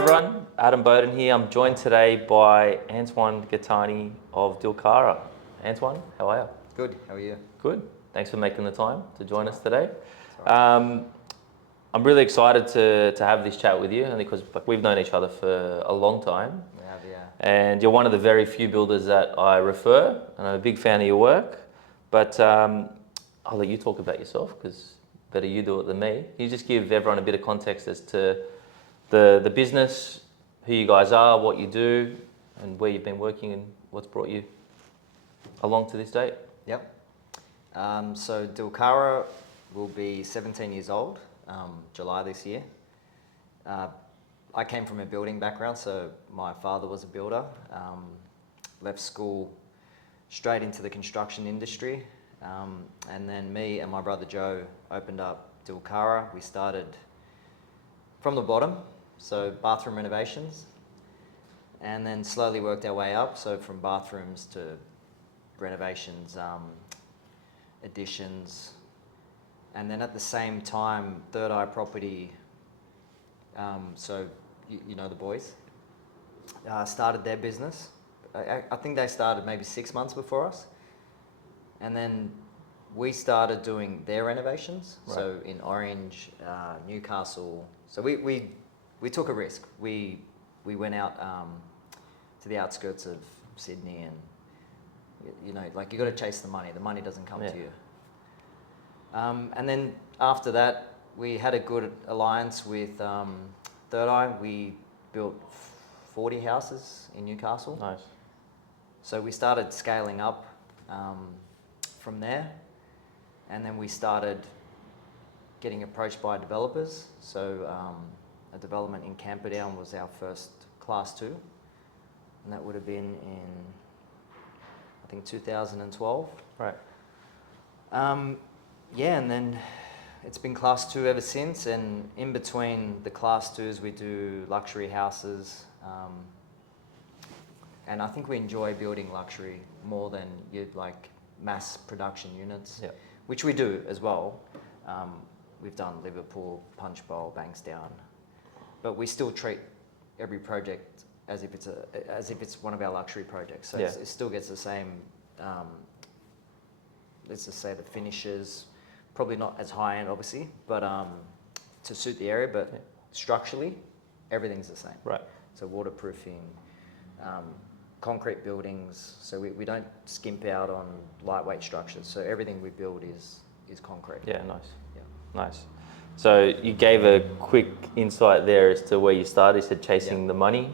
everyone, Adam Bowden here. I'm joined today by Antoine Gittany of Dilcara. Antoine, how are you? Good, how are you? Good. Thanks for making the time to join us today. Right. I'm really excited to have this chat with you, only because we've known each other for a long time. We have, yeah. And you're one of the very few builders that I refer, and I'm a big fan of your work. But I'll let you talk about yourself, because better you do it than me. Can you just give everyone a bit of context as to the business, who you guys are, what you do, and where you've been working, and what's brought you along to this date? Yep. So Dilcara will be 17 years old, July this year. I came from a building background, so my father was a builder. Left school straight into the construction industry. And then me and my brother Joe opened up Dilcara. We started from the bottom, so bathroom renovations, and then slowly worked our way up. So from bathrooms to renovations, additions, and then at the same time, Third Eye Property, so you know the boys, started their business. I think they started maybe 6 months before us. And then we started doing their renovations. Right. So in Orange, Newcastle. So we took a risk. We went out to the outskirts of Sydney, and you know, like, you got to chase the money. The money doesn't come to you. And then after that, we had a good alliance with Third Eye. We built 40 houses in Newcastle. Nice. So we started scaling up from there, and then we started getting approached by developers. So a development in Camperdown was our first Class 2, and that would have been in, I think, 2012. Right. Yeah, and then it's been Class 2 ever since, and in between the Class 2s we do luxury houses, and I think we enjoy building luxury more than you'd like mass production units, which we do as well. We've done Liverpool, Punch Bowl, Bankstown, but we still treat every project as if it's one of our luxury projects. So it still gets the same. Let's just say the finishes, probably not as high end, obviously, but to suit the area. But structurally, everything's the same. Right. So waterproofing. Concrete buildings, so we don't skimp out on lightweight structures. So everything we build is concrete. Yeah, nice. Yeah. Nice. So you gave a quick insight there as to where you started. You said chasing the money,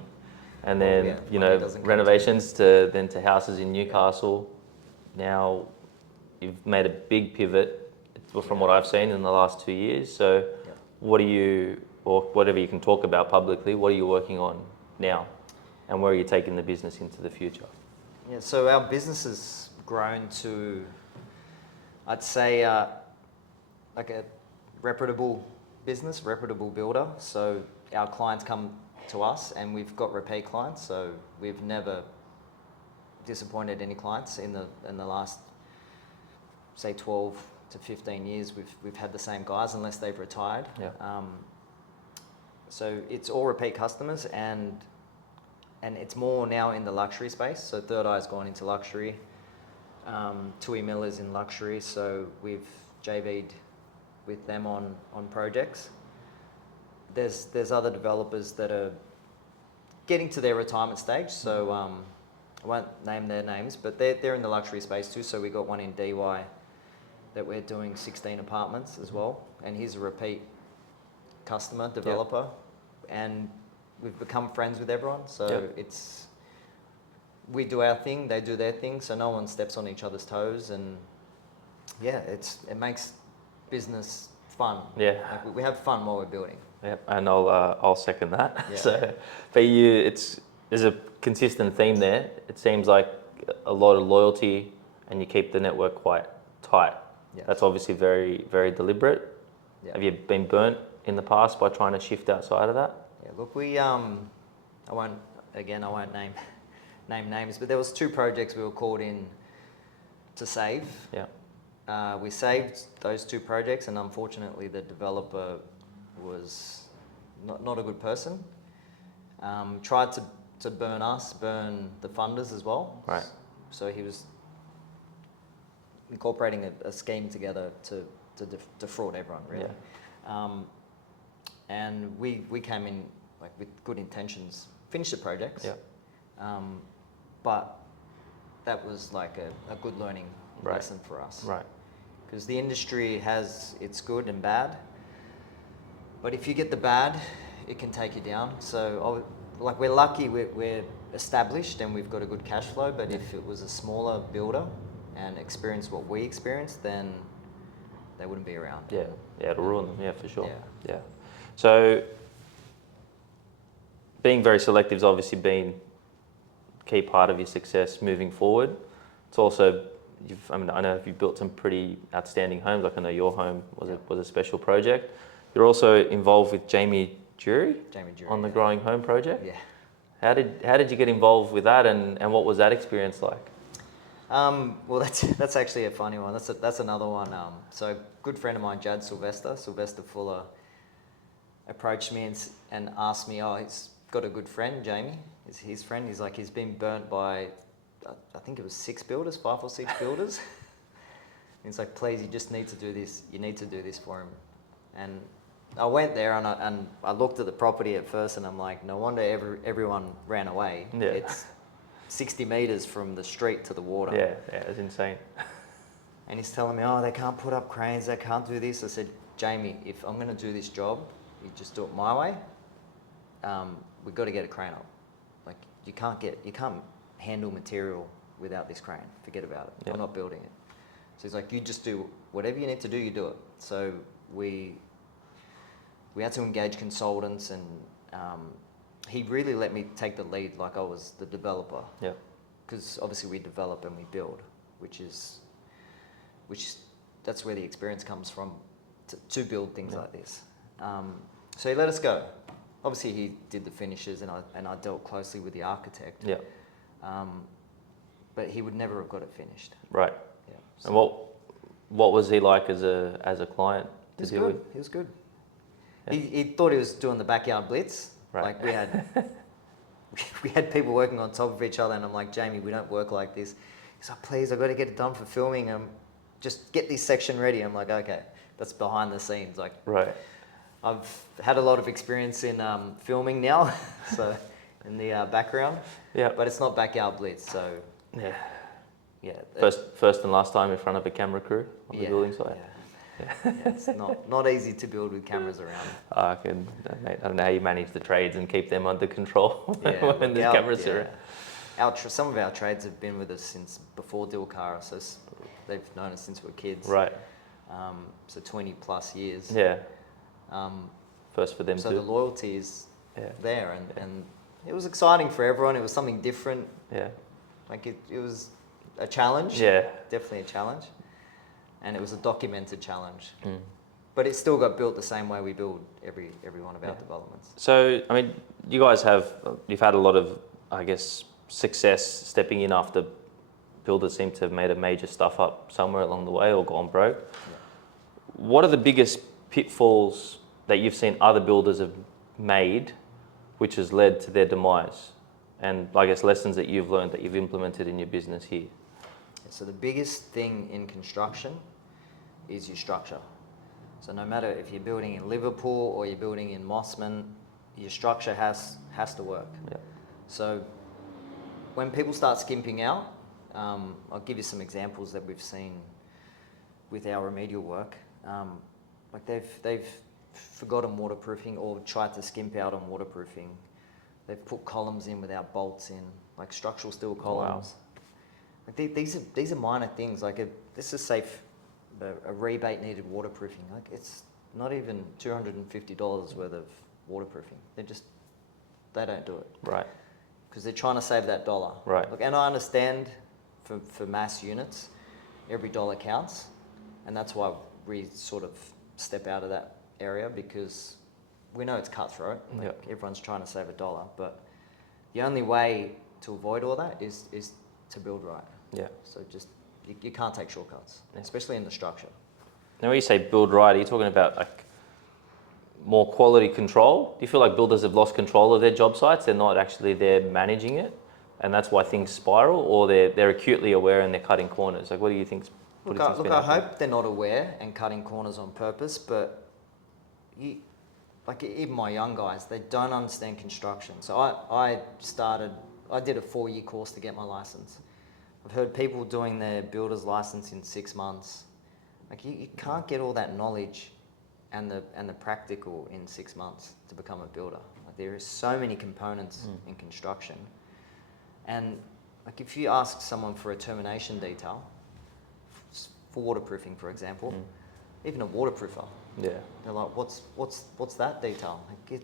and then you know, renovations to houses in Newcastle. Now you've made a big pivot from what I've seen in the last 2 years. So what are you, or whatever you can talk about publicly, what are you working on now? And where are you taking the business into the future? Yeah, so our business has grown to, I'd say, like a reputable business, reputable builder. So our clients come to us, and we've got repeat clients. So we've never disappointed any clients in the last, say, 12 to 15 years. We've had the same guys unless they've retired. Yeah. So it's all repeat customers, and it's more now in the luxury space. So Third Eye's gone into luxury. 𝗜Ð𝗚𝘂𝘀𝘀𝘁𝗍 in luxury. So we've JV'd with them on projects. There's other developers that are getting to their retirement stage. So I won't name their names, but they're in the luxury space too. So we got one in DY that we're doing 16 apartments as well. And he's a repeat customer, developer. And we've become friends with everyone, so we do our thing, they do their thing, so no one steps on each other's toes, and it makes business fun. Yeah, like we have fun while we're building. Yep, and I'll second that. Yeah. So for you, there's a consistent theme there. It seems like a lot of loyalty, and you keep the network quite tight. Yeah. That's obviously very, very deliberate. Yeah. Have you been burnt in the past by trying to shift outside of that? Yeah, look, I won't name names, but there was 2 projects we were called in to save. Yeah. We saved those 2 projects, and unfortunately the developer was not a good person, Tried to burn the funders as well. Right. So he was incorporating a scheme together to defraud everyone, really. Yeah. And we came in like with good intentions, finished the projects. Yeah. But that was like a good learning lesson for us. Right. Because the industry has its good and bad, but if you get the bad, it can take you down. So like we're lucky we're established and we've got a good cash flow, but if it was a smaller builder and experienced what we experienced, then they wouldn't be around. Yeah, yeah, it'll ruin them, yeah, for sure. Yeah. Yeah. So being very selective has obviously been a key part of your success moving forward. It's also, I know you've built some pretty outstanding homes. Like I know your home was a special project. You're also involved with 𝗜મિ Jury on the Growing Home project. Yeah. How did you get involved with that, and what was that experience like? Well, that's actually a funny one. That's another one. So a good friend of mine, 𝗜ጵ𝗱𝘂𝘀𝗁, approached me and asked me, he's got a good friend, Jamie, is his friend. He's like, he's been burnt by, I think it was 5 or 6 builders. He's like, please, you just need to do this. You need to do this for him. And I went there and I looked at the property at first and I'm like, no wonder everyone ran away. Yeah. It's 60 meters from the street to the water. Yeah, it's insane. And he's telling me, they can't put up cranes, they can't do this. I said, Jamie, if I'm going to do this job, you just do it my way. We've got to get a crane up. Like you can't handle material without this crane. Forget about it. Yeah. I'm not building it. So he's like, you just do whatever you need to do, you do it. So we had to engage consultants, and he really let me take the lead like I was the developer. Yeah. Because obviously we develop and we build, which that's where the experience comes from to build things like this. So he let us go. Obviously he did the finishes and I dealt closely with the architect. Yeah. But he would never have got it finished. Right. Yeah. So and what was he like as a client to deal with? He was good. Yeah. He thought he was doing the backyard blitz. Right. Like we had people working on top of each other, and I'm like, Jamie, we don't work like this. He's like, please, I've got to get it done for filming. Just get this section ready. I'm like, okay, that's behind the scenes. Like, right. I've had a lot of experience in filming now, so in the background. Yeah. But it's not backyard blitz, so yeah. Yeah. First and last time in front of a camera crew on the building site. Yeah, it's not easy to build with cameras around. Mate, I don't know how you manage the trades and keep them under control when there's cameras around. Some of our trades have been with us since before Dilcara, so they've known us since we were kids. Right. So 20 plus years. Yeah. First for them too. So the loyalty is there, and it was exciting for everyone. It was something different. Yeah. Like it was a challenge. Yeah. Definitely a challenge. And it was a documented challenge. Mm. But it still got built the same way we build every one of our developments. So, I mean, you guys you've had a lot of, I guess, success stepping in after builders seem to have made a major stuff up somewhere along the way or gone broke. Yeah. What are the biggest pitfalls that you've seen other builders have made which has led to their demise? And I guess lessons that you've learned that you've implemented in your business here? So the biggest thing in construction is your structure. So no matter if you're building in Liverpool or you're building in Mossman, your structure has to work. Yeah. So when people start skimping out, I'll give you some examples that we've seen with our remedial work. Like they've forgotten waterproofing or tried to skimp out on waterproofing. They've put columns in without bolts in, like structural steel columns. Wow. Like these are minor things. Like let's just say a rebate needed waterproofing. Like it's not even $250 worth of waterproofing. They don't do it. Right. Because they're trying to save that dollar. Right. Look, and I understand for mass units, every dollar counts, and that's why we sort of step out of that area, because we know it's cutthroat. Like everyone's trying to save a dollar, but the only way to avoid all that is to build right. Yeah. So just you can't take shortcuts, especially in the structure. Now, when you say build right, are you talking about like more quality control? Do you feel like builders have lost control of their job sites? They're not actually there managing it, and that's why things spiral, or they're acutely aware and they're cutting corners? Like, what do you think's Look, I hope they're not aware and cutting corners on purpose, but like even my young guys, they don't understand construction. So I did a 4-year course to get my license. I've heard people doing their builder's license in 6 months. Like you can't get all that knowledge and the practical in 6 months to become a builder. Like there are so many components in construction. And like if you ask someone for a termination detail, for waterproofing, for example, even a waterproofer, they're like, what's that detail? Like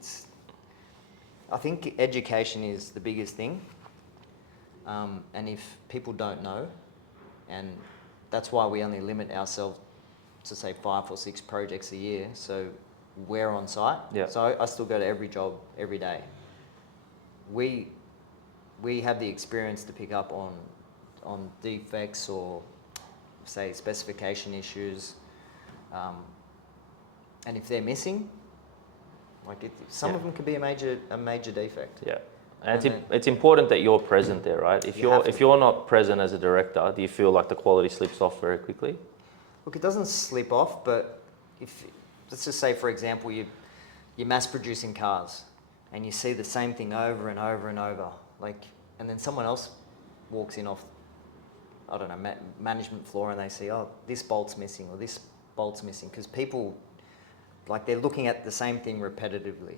I think education is the biggest thing. And if people don't know, and that's why we only limit ourselves to say 5 or 6 projects a year, so we're on site. So I still go to every job every day. We have the experience to pick up on defects or say specification issues, and if they're missing, like some of them could be a major defect. And it's important that you're present there, right? If you're not present as a director, do you feel like the quality slips off very quickly? Look, it doesn't slip off, but if let's just say, for example, you're mass producing cars, and you see the same thing over and over and over, like, and then someone else walks in off, I don't know, management floor, and they see, oh, this bolt's missing or this bolt's missing, because people, like, they're looking at the same thing repetitively.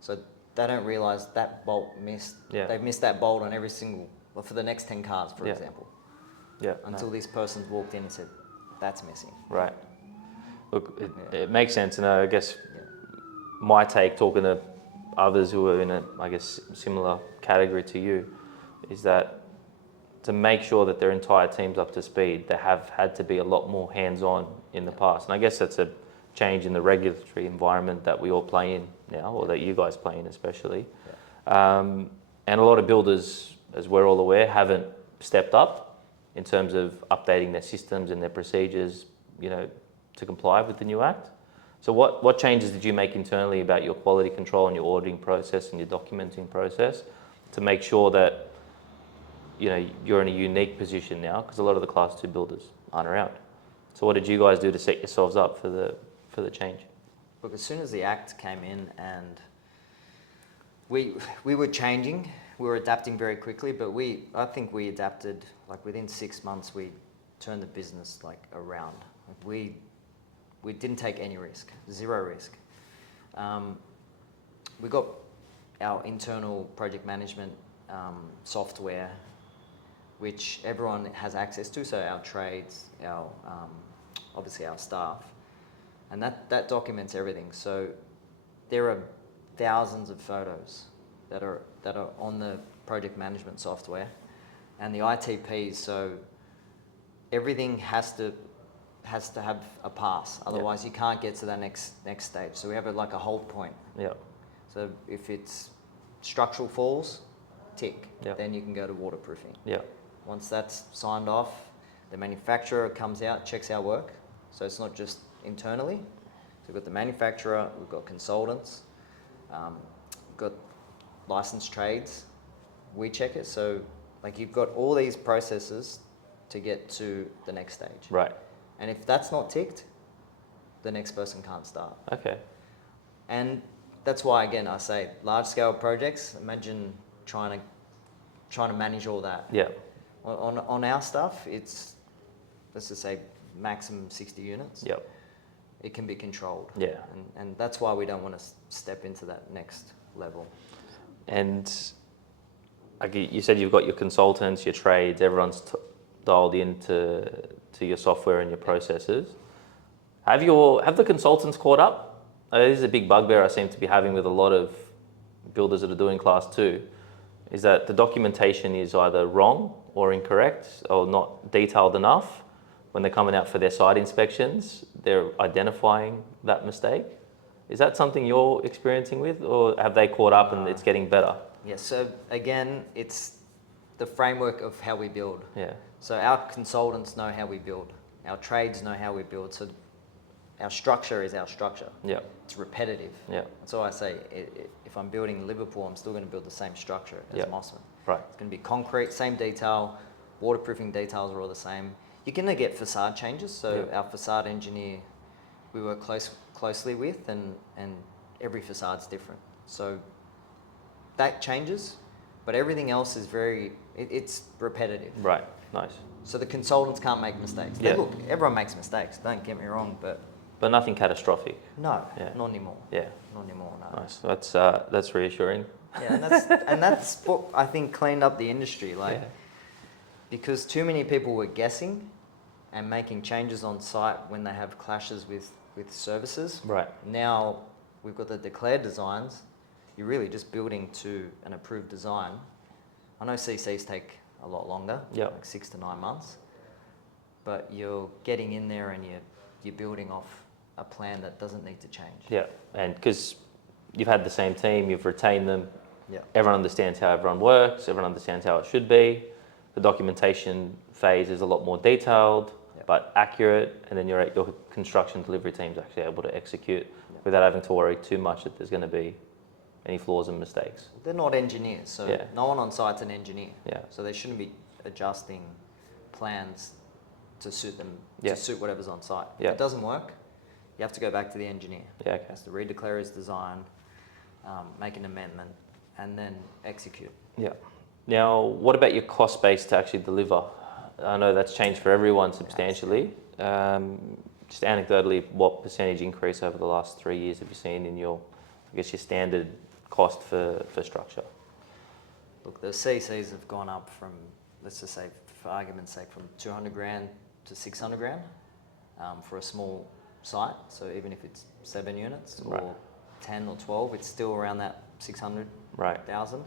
So they don't realise that bolt missed. They've missed that bolt on every single, well, for the next 10 cars, for example. Until this person's walked in and said, that's missing. Right. Look, it makes sense, and I guess my take, talking to others who are in a, I guess, similar category to you, is that to make sure that their entire team's up to speed, they have had to be a lot more hands-on in the past. And I guess that's a change in the regulatory environment that we all play in now, or that you guys play in especially. And a lot of builders, as we're all aware, haven't stepped up in terms of updating their systems and their procedures, you know, to comply with the new act. So what changes did you make internally about your quality control and your auditing process and your documenting process to make sure that, you know, you're in a unique position now, because a lot of the Class 2 builders aren't around? So what did you guys do to set yourselves up for the change? Look, as soon as the act came in, and we were changing, we were adapting very quickly, but I think we adapted, like within 6 months, we turned the business like around. Like we didn't take any risk, 0 risk. We got our internal project management software, which everyone has access to, so our trades, obviously our staff, and that documents everything. So there are thousands of photos that are on the project management software, and the ITPs. So everything has to have a pass. Otherwise, you can't get to that next stage. So we have like a hold point. So if it's structural falls, tick. Then you can go to waterproofing. Once that's signed off, the manufacturer comes out, checks our work. So it's not just internally. So we've got the manufacturer, we've got consultants, we've got licensed trades. We check it. So like you've got all these processes to get to the next stage. Right. And if that's not ticked, the next person can't start. Okay. And that's why, again, I say large scale projects, imagine trying to manage all that. On our stuff, it's, let's just say, maximum 60 units. It can be controlled. And that's why we don't want to step into that next level. And like you said, you've got your consultants, your trades, everyone's dialed into your software and your processes. Have the consultants caught up? This is a big bugbear I seem to be having with a lot of builders that are doing Class 2, is that the documentation is either wrong or incorrect or not detailed enough. When they're coming out for their site inspections, they're identifying that mistake. Is that something you're experiencing with, or have they caught up and it's getting better? So again, it's the framework of how we build. So our consultants know how we build. Our trades know how we build. So our structure is our structure. Yeah. It's repetitive. Yeah. That's why I say if I'm building Liverpool, I'm still going to build the same structure as Mossman. Right. It's going to be concrete, same detail, waterproofing details are all the same. You're going to get facade changes. So our facade engineer, we work closely with, and every facade's different. So that changes, but everything else is it's repetitive. Right. Nice. So the consultants can't make mistakes. Yeah. Look, everyone makes mistakes, don't get me wrong, but nothing catastrophic. no, not anymore. Yeah. Not anymore, no. Nice. That's reassuring. Yeah, and that's what I think cleaned up the industry, because too many people were guessing and making changes on site when they have clashes with services. Right. Now we've got the declared designs. You're really just building to an approved design. I know CCs take a lot longer, like 6 to 9 months, but you're getting in there and you're building off a plan that doesn't need to change. Yeah, and because you've had the same team, you've retained them, Yeah. everyone understands how everyone works, everyone understands how it should be. The documentation phase is a lot more detailed, but accurate, and then your construction delivery team's actually able to execute without having to worry too much that there's going to be any flaws and mistakes. They're not engineers, so no one on site's an engineer. Yeah. So they shouldn't be adjusting plans to suit them, to suit whatever's on site. If it doesn't work, you have to go back to the engineer. Yeah, okay. Has to redeclare his design, make an amendment, and then execute. Yeah. Now, what about your cost base to actually deliver? I know that's changed for everyone substantially. Just anecdotally, what percentage increase over the last 3 years have you seen in your standard cost for structure? Look, the CCs have gone up from, let's just say, for argument's sake, from 200 grand to 600 grand for a small site. So even if it's 7 units or 10 or 12, it's still around that 600,000.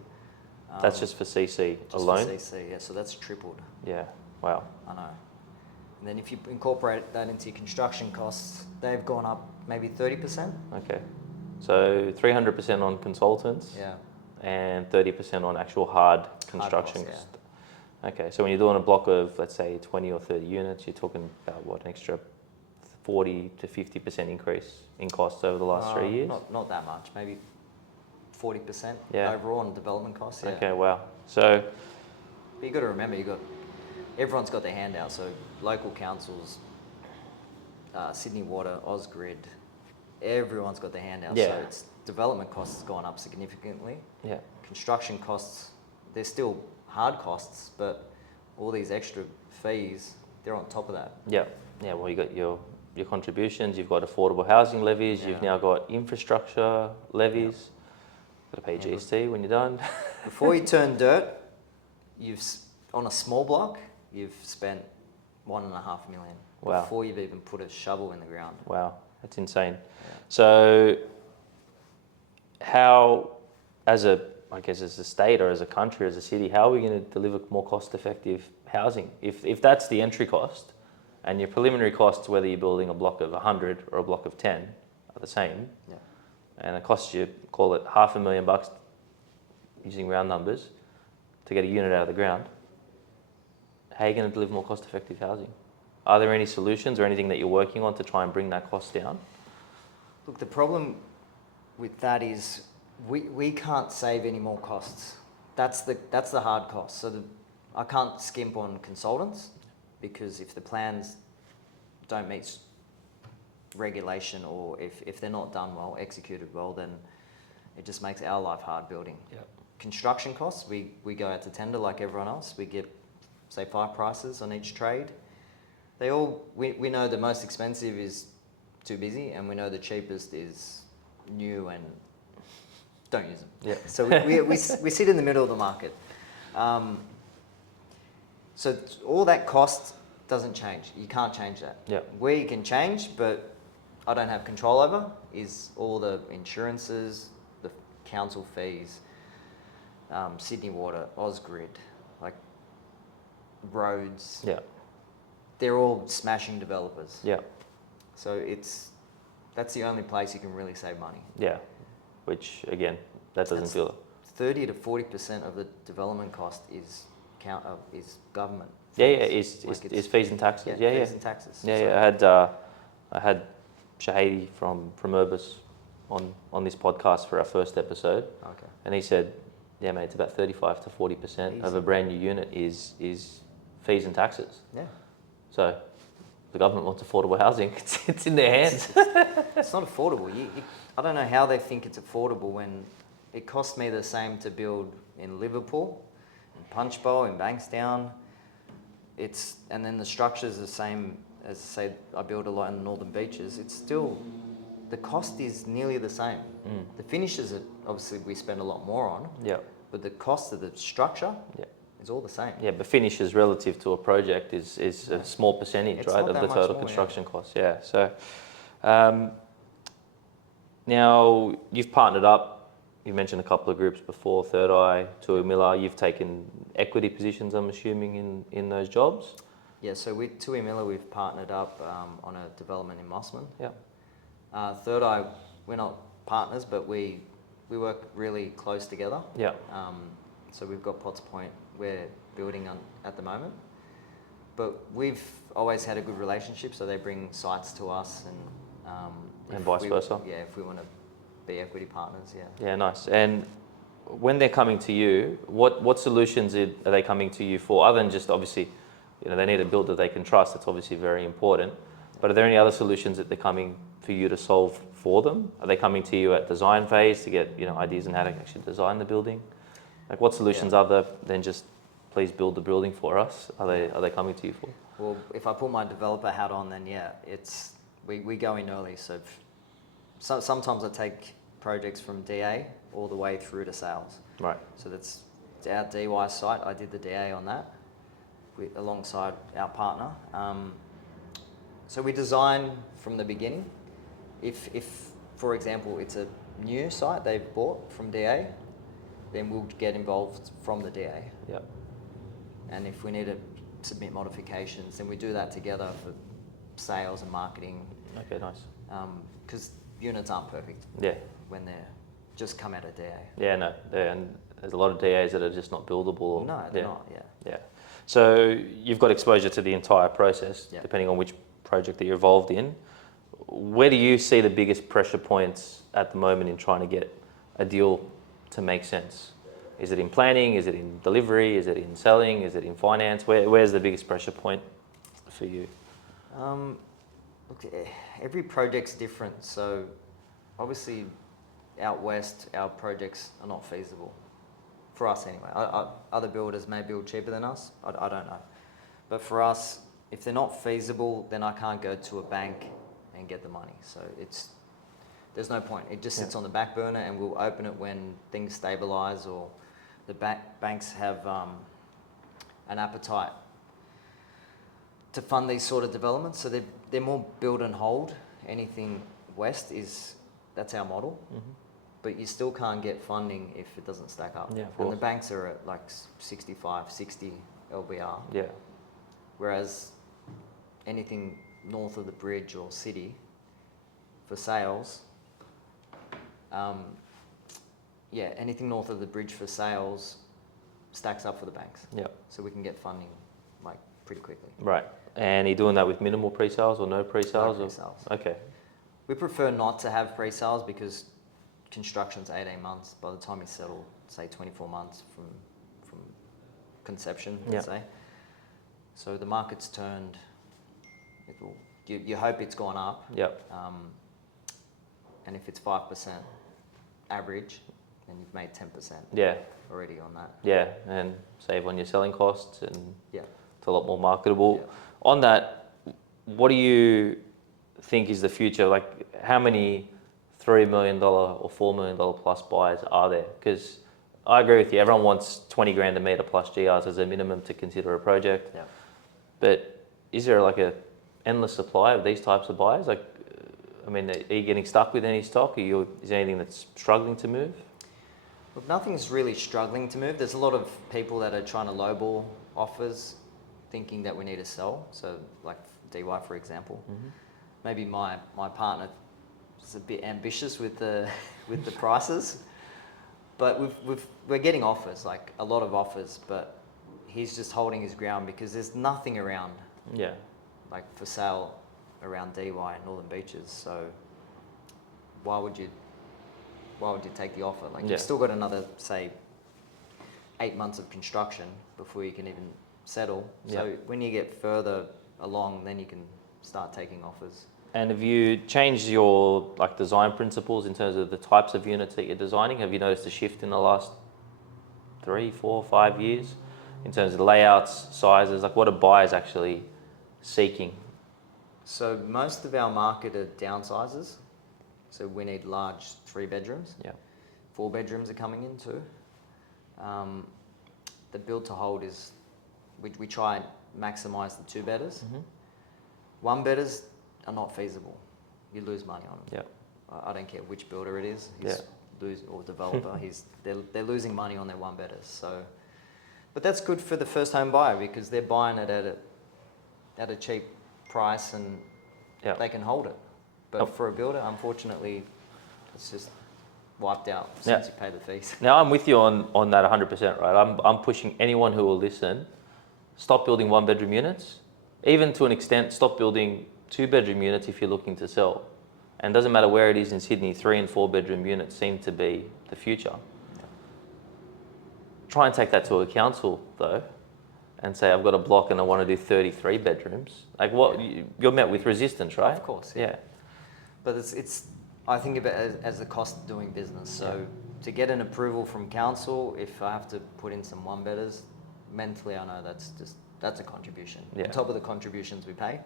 That's just for CC alone? Just for CC, yeah. So that's tripled. Yeah, wow. I know. And then if you incorporate that into your construction costs, they've gone up maybe 30%. Okay. So 300% on consultants and 30% on actual hard construction costs. Okay, so when you're doing a block of, let's say, 20 or 30 units, you're talking about what, an extra 40 to 50% increase in costs over the last 3 years? Not that much, maybe 40% Yeah. overall on development costs. Yeah. Okay, wow. So, but you got to remember, everyone's got their hand out. So local councils, Sydney Water, Ausgrid, everyone's got their hand out. Yeah. So it's development costs has gone up significantly. yeah, Construction costs, they're still hard costs, but all these extra fees, they're on top of that. yeah. Well, you got your contributions, you've got affordable housing levies, you've now got infrastructure levies. Got to pay GST when you're done. Before you turn dirt, on a small block, you've spent $1.5 million before you've even put a shovel in the ground. Wow, that's insane. Yeah. So, how, as a state or as a country, as a city, how are we going to deliver more cost-effective housing? If that's the entry cost, and your preliminary costs, whether you're building a block of 100 or a block of 10, are the same, and it costs you, call it $500,000, using round numbers, to get a unit out of the ground, how are you going to deliver more cost-effective housing? Are there any solutions or anything that you're working on to try and bring that cost down? Look, the problem with that is we can't save any more costs. That's the hard cost. So I can't skimp on consultants, because if the plans don't meet regulation, or if they're not done well, executed well, then it just makes our life hard building. Yep. Construction costs, we go out to tender like everyone else. We get, say, 5 prices on each trade. We know the most expensive is too busy, and we know the cheapest is new and don't use them. Yeah. So we sit in the middle of the market. So all that cost doesn't change. You can't change that. Yeah. Where you can change, but I don't have control over, is all the insurances, the council fees, Sydney Water, Ausgrid, like roads. Yeah. They're all smashing developers. Yeah. So that's the only place you can really save money. Yeah. Which, again, that doesn't feel... 30 to 40% of the development cost is government. Fees. Is fees and taxes. Fees and taxes. Yeah. I had 𝗜ጵ𝗱𝘂𝘀𝘁𝗶𝗴𝗵𝘁𝘀 from 𝗜vis on this podcast for our first episode. Okay. And he said, yeah, mate, it's about 35 to 40% of a brand new unit is fees and taxes. Yeah. So the government wants affordable housing. It's in their hands. It's not affordable. I don't know how they think it's affordable when it cost me the same to build in Liverpool, in Punchbowl, in Bankstown. And then the structure's the same as, say, I build a lot in the Northern Beaches. It's still, the cost is nearly the same. The finishes, obviously, we spend a lot more on. Yeah. But the cost of the structure is all the same. Yeah, but finishes relative to a project is a small percentage, It's right, not of that the much total more, construction costs. Yeah. So now you've partnered up. You mentioned a couple of groups before, Third Eye, 𝗜န့. You've taken equity positions, I'm assuming, in those jobs. Yeah. So with 𝗜န့, we've partnered up on a development in Mossman. Yeah. Third Eye, we're not partners, but we work really close together. Yeah. So we've got Potts Point we're building on at the moment, but we've always had a good relationship. So they bring sites to us, and vice versa. Yeah, if we want to be equity partners, yeah. Yeah, nice. And when they're coming to you, what solutions are they coming to you for? Other than just obviously, they need a builder they can trust. That's obviously very important. But are there any other solutions that they're coming for you to solve for them? Are they coming to you at design phase to get ideas on how to actually design the building? Like, what solutions other than just please build the building for us are they coming to you for? Well, if I put my developer hat on, then we go in early. So sometimes I take projects from DA all the way through to sales. Right. So that's our DY site. I did the DA on that alongside our partner. So we design from the beginning. If for example, it's a new site they've bought from DA, then we'll get involved from the DA. Yeah. And if we need to submit modifications, then we do that together for sales and marketing. Okay, nice. Because units aren't perfect. Yeah. When they're just come out of DA. Yeah, no. And there's a lot of DAs that are just not buildable. No, they're not. Yeah. Yeah. So you've got exposure to the entire process, depending on which project that you're involved in. Where do you see the biggest pressure points at the moment in trying to get a deal to make sense? Is it in planning? Is it in delivery? Is it in selling? Is it in finance? Where's the biggest pressure point for you? Look, every project's different. So obviously out west, our projects are not feasible. For us anyway. Other builders may build cheaper than us. I don't know. But for us, if they're not feasible, then I can't go to a bank and get the money. So there's no point. It just sits on the back burner, and we'll open it when things stabilise or the banks have an appetite to fund these sort of developments. So they're more build and hold. Anything west that's our model. Mm-hmm. But you still can't get funding if it doesn't stack up. Yeah, of course. And the banks are at like 65, 60 LVR. Yeah. Whereas anything north of the bridge or city for sales, anything north of the bridge for sales stacks up for the banks. Yeah. So we can get funding like pretty quickly. Right. And are you doing that with minimal pre-sales or no pre-sales? No pre-sales. Okay. We prefer not to have pre-sales because construction's 18 months. By the time you settle, say 24 months from conception, let's say. So the market's turned. You hope it's gone up. Yep. And if it's 5% average, then you've made 10%. Yeah. Already on that. Yeah, and save on your selling costs, and it's a lot more marketable. Yeah. On that, what do you think is the future? Like, how many $3 million or $4 million plus buyers are there? Because I agree with you, everyone wants 20 grand a metre plus GRs as a minimum to consider a project. Yeah. But is there like a endless supply of these types of buyers? Like, I mean, are you getting stuck with any stock? Is there anything that's struggling to move? Look, nothing's really struggling to move. There's a lot of people that are trying to lowball offers, thinking that we need to sell. So, like DY, for example. Mm-hmm. Maybe my partner is a bit ambitious with the prices, but we're getting offers, like a lot of offers, but he's just holding his ground because there's nothing around. Yeah. Like for sale around DY and Northern Beaches. So why would you take the offer? Like, you've still got another, say, 8 months of construction before you can even settle. So when you get further along, then you can start taking offers. And have you changed your design principles in terms of the types of units that you're designing? Have you noticed a shift in the last 3, 4, 5 years in terms of layouts, sizes? Like, what are buyers actually seeking? So most of our market are downsizes. So we need large 3 bedrooms. 4 bedrooms are coming in too. The build to hold is, we try and maximise the 2-bedders. 1-bedders are not feasible. You lose money on them. I don't care which builder it is, or developer. They're losing money on their 1-bedders. So, but that's good for the first home buyer because they're buying it at a cheap price and they can hold it. But for a builder, unfortunately, it's just wiped out since you pay the fees. Now, I'm with you on that 100%, right? I'm pushing anyone who will listen, stop building 1-bedroom units. Even to an extent, stop building 2-bedroom units if you're looking to sell. And it doesn't matter where it is in Sydney, 3 and 4-bedroom units seem to be the future. Try and take that to a council, though, and say, I've got a block and I want to do 33 bedrooms. Like, what? You're met with resistance, right? Of course, But I think about it as the cost of doing business. So to get an approval from council, if I have to put in some 1-bedders, mentally I know that's a contribution. On top of the contributions we pay,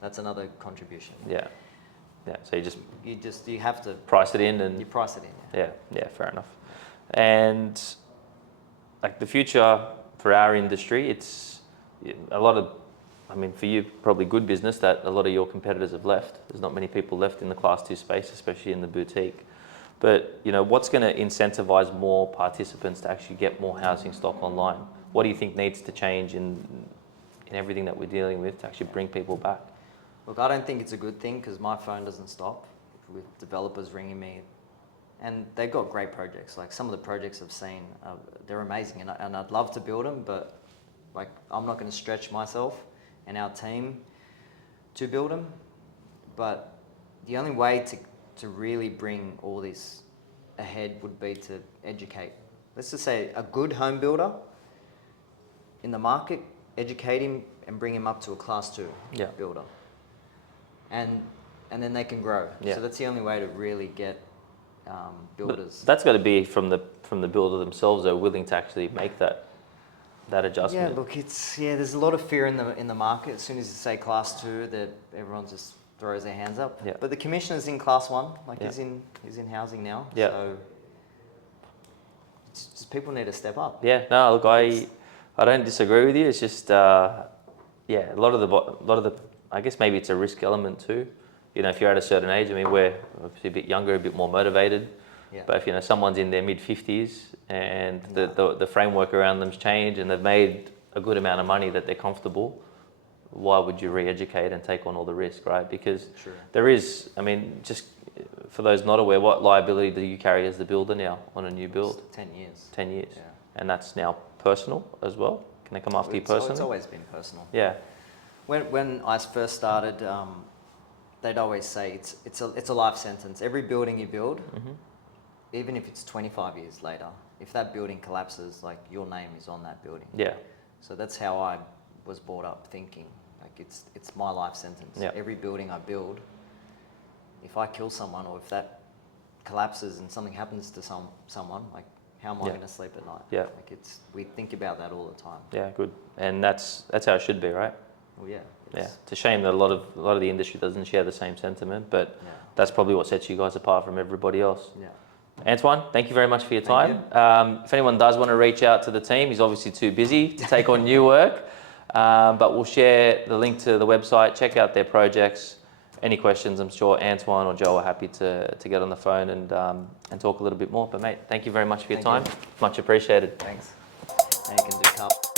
that's another contribution. So you have to price it in, and you price it in. Yeah, fair enough. And like the future for our industry, it's a lot of, I mean, for you, probably good business that a lot of your competitors have left. There's not many people left in the Class 2 space, especially in the boutique. But, you know, what's going to incentivize more participants to actually get more housing stock online? What do you think needs to change in everything that we're dealing with to actually bring people back? Look, I don't think it's a good thing because my phone doesn't stop with developers ringing me. And they've got great projects. Like, some of the projects I've seen, they're amazing. And I'd love to build them, but like, I'm not going to stretch myself and our team to build them. But the only way to really bring all this ahead would be to educate. Let's just say a good home builder in the market, educate him and bring him up to a Class 2 builder. And then they can grow. So that's the only way to really get builders. But that's got to be from the builder themselves. They're willing to actually make that adjustment. Yeah, look, there's a lot of fear in the market. As soon as you say Class 2, that everyone just throws their hands up. But the commissioner's in Class 1, like he's in housing now. So it's just, people need to step up. No, look, I don't disagree with you. It's just a lot of the I guess maybe it's a risk element too. You know, if you're at a certain age, I mean, we're obviously a bit younger, a bit more motivated. But if, you know, someone's in their mid-50s and the framework around them's changed and they've made a good amount of money that they're comfortable, why would you re-educate and take on all the risk, right? Because there is, I mean, just for those not aware, what liability do you carry as the builder now on a new build? 10 years. 10 years. And that's now personal as well? Can they come after you personally? It's always been personal. When I first started, they'd always say it's a life sentence. Every building you build, even if it's 25 years later, if that building collapses, like, your name is on that building. So that's how I was brought up thinking. Like, it's my life sentence. Every building I build, if I kill someone or if that collapses and something happens to someone, like, how am I going to sleep at night? Like, we think about that all the time. Good. And that's how it should be, right? Well, It's a shame that a lot of the industry doesn't share the same sentiment, but that's probably what sets you guys apart from everybody else. Antoine, thank you very much for your time. If anyone does want to reach out to the team, he's obviously too busy to take on new work, but we'll share the link to the website. Check out their projects. Any questions, I'm sure Antoine or Joe are happy to get on the phone and talk a little bit more. But mate, thank you very much for your time. Much appreciated. Thanks. Now you can do cup.